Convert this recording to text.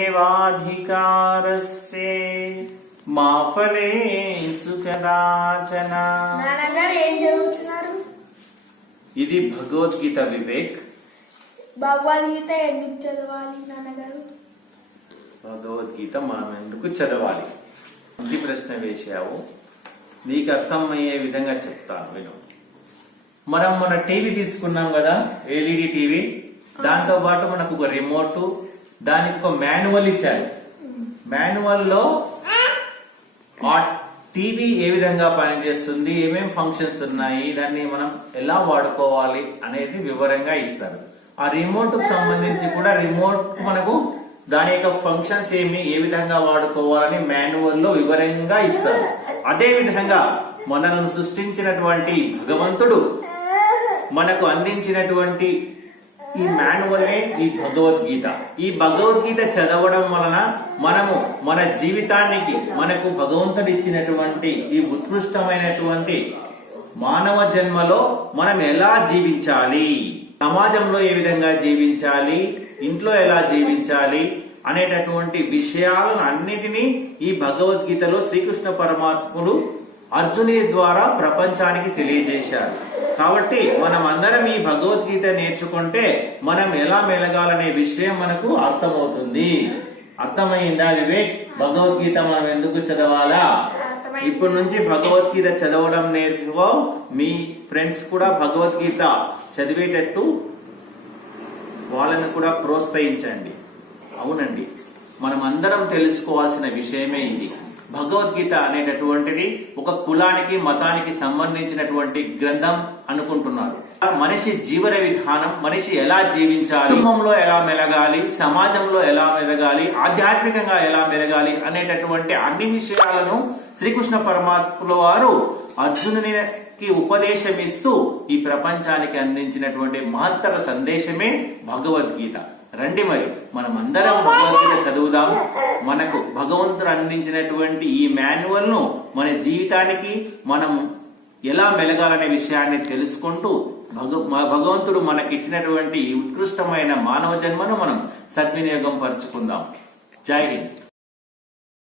జన్నివాధికారస్య మా కదాచన ఇది భగవద్గీత వివేక్. భగవద్గీత ఎందుకు చదవాలి నాన్నగారు? భగవద్గీత మనం ఎందుకు చదవాలి? మంచి ప్రశ్న వేశావు. నీకు అర్థమయ్యే విధంగా చెప్తాను విను. మనం మన టీవీ తీసుకున్నాం కదా ఎల్ఈడి టీవీ. దాంతో పాటు మనకు ఒక రిమోట్ దానికి ఒక మాన్యువల్ ఇచ్చారు. మాన్యువల్లో ఆ టీవీ ఏ విధంగా పనిచేస్తుంది ఏమేం ఫంక్షన్స్ ఉన్నాయి దాన్ని మనం ఎలా వాడుకోవాలి అనేది వివరంగా ఇస్తారు. ఆ రిమోట్కు సంబంధించి కూడా రిమోట్ మనకు దాని యొక్క ఫంక్షన్స్ ఏమి ఏ విధంగా వాడుకోవాలని మాన్యువల్లో వివరంగా ఇస్తారు. అదే విధంగా మనల్ని సృష్టించినటువంటి భగవంతుడు మనకు అందించినటువంటి ఈ మాన్యువలే ఈ భగవద్గీత. ఈ భగవద్గీత చదవడం వలన మనము మన జీవితానికి మనకు భగవంతుడు ఇచ్చినటువంటి ఈ ఉత్కృష్టమైనటువంటి మానవ జన్మలో మనం ఎలా జీవించాలి? సమాజంలో ఏ విధంగా జీవించాలి? ఇంట్లో ఎలా జీవించాలి? అనేటటువంటి విషయాలను అన్నిటినీ ఈ భగవద్గీతలో శ్రీకృష్ణ పరమాత్ముడు అర్జుని ద్వారా ప్రపంచానికి తెలియజేశారు. కాబట్టి మనం అందరం ఈ భగవద్గీత నేర్చుకుంటే మనం ఎలా మెలగాలనే విషయం మనకు అర్థమవుతుంది. అర్థమైందా వివేక్? భగవద్గీత మనం ఎందుకు చదవాలా. ఇప్పటి నుంచి భగవద్గీత చదవడం నేర్చుకో మీ ఫ్రెండ్స్ కూడా భగవద్గీత చదివేటట్టు వాళ్ళని కూడా ప్రోత్సహించండి. అవునండి. మనం అందరం తెలుసుకోవాల్సిన విషయమే ఇది. భగవద్గీత అనేటటువంటిది ఒక కులానికి మతానికి సంబంధించినటువంటి గ్రంథం అనుకుంటున్నారు. మనిషి జీవన విధానం మనిషి ఎలా జీవించాలి కుటుంబంలో ఎలా మెలగాలి సమాజంలో ఎలా మెలగాలి ఆధ్యాత్మికంగా ఎలా మెలగాలి అనేటటువంటి అన్ని విషయాలను శ్రీకృష్ణ పరమాత్ముల వారు అర్జునునికి ఉపదేశం ఇస్తూ ఈ ప్రపంచానికి అందించినటువంటి మహత్తర సందేశమే భగవద్గీత. రండి మరి. మనం అందరం భగవద్గీత చదువుదాం. మనకు భగవంతుడు అందించినటువంటి ఈ మాన్యువల్ను మన జీవితానికి మనం ఎలా మెలగాలనే విషయాన్ని తెలుసుకుంటూ భగ మ- భగవంతుడు మనకి ఇచ్చినటువంటి ఉత్కృష్టమైన మానవ జన్మను మనం సద్వినియోగం పరుచుకుందాం. జై హింద్.